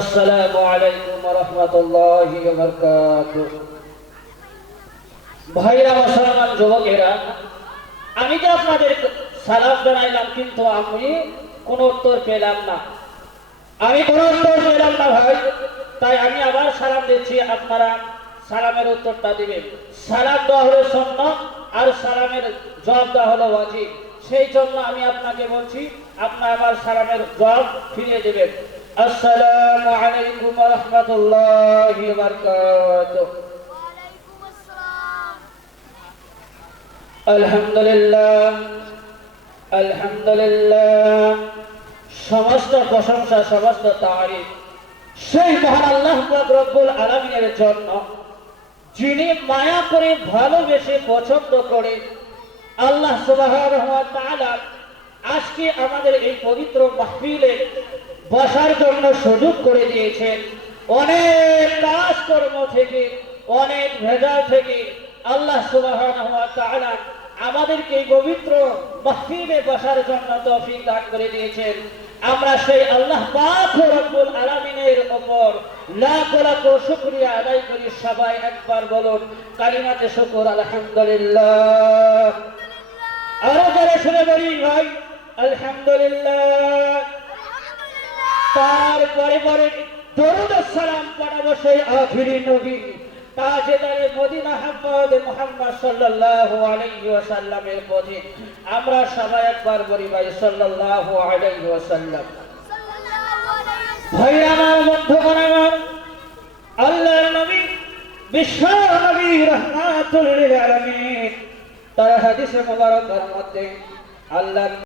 আসসালামু আলাইকুম ওয়া রাহমাতুল্লাহি ওয়া বারাকাতুহু। ভাইরা মুসলমান যুবকেরা, আমি যে আপনাদের সালাম জানাইলাম কিন্তু আমি কোনো উত্তর পেলাম না। ভাই, তাই আমি আবার সালাম দিচ্ছি, আপনারা সালামের উত্তরটা দিবেন। সালাম দেওয়া হলো সুন্নাত আর সালামের জবাব দেওয়া হলো ওয়াজিব। সেই জন্য আমি আপনাকে বলছি, আপনি আমার সালামের জবাব ফিরিয়ে দিবেন। আসসালামু আলাইকুম ওয়া রাহমাতুল্লাহি ওয়া বারাকাতুহু। ওয়ালাইকুম আসসালাম। আলহামদুলিল্লাহ, আলহামদুলিল্লাহ। সমস্ত প্রশংসা, সমস্ত তারিফ সেই মহান আল্লাহ পাক রব্বুল আলামিনের জন্য, যিনি মায়া করে, ভালোবেসে, পছন্দ করে আল্লাহ সুবহানাহু ওয়া তাআলা আজকে আমাদের এই পবিত্র মাহফিলে বসার জন্য সুযোগ করে দিয়েছেন। অনেক কাজকর্ম থেকে, অনেক ভেজাল থেকে আল্লাহ সুবহানাহু ওয়া তাআলা আমাদেরকে এই পবিত্র মাহফিলে বসার জন্য তৌফিক দান করে দিয়েছেন। আমরা সেই আল্লাহ পাক রব্বুল আলামিনের উপর লাখ লাখ শুকরিয়া আদায় করি। সবাই একবার বলুন কালিমাতে শুকর, আলহামদুলিল্লাহ। আরো যারা শুনে বলি ভাই, আলহামদুলিল্লাহ। তারপরে পরে দরুদ সালাম পড়াবো সেই আখিরি নবী তাজদারে মদিনা হযরত মুহাম্মদ সাল্লাল্লাহু আলাইহি ওয়াসাল্লামের প্রতি। আমরা সবাই একবার বলি ভাই সাল্লাল্লাহু আলাইহি ওয়াসাল্লাম। ভাই আমার, বন্ধুগণ আমার, আল্লাহর নবী, বিশ্ব নবী রাহমাতুল লিল আলামিন, তার হাদিসে মুবারকের মধ্যে আল্লাহ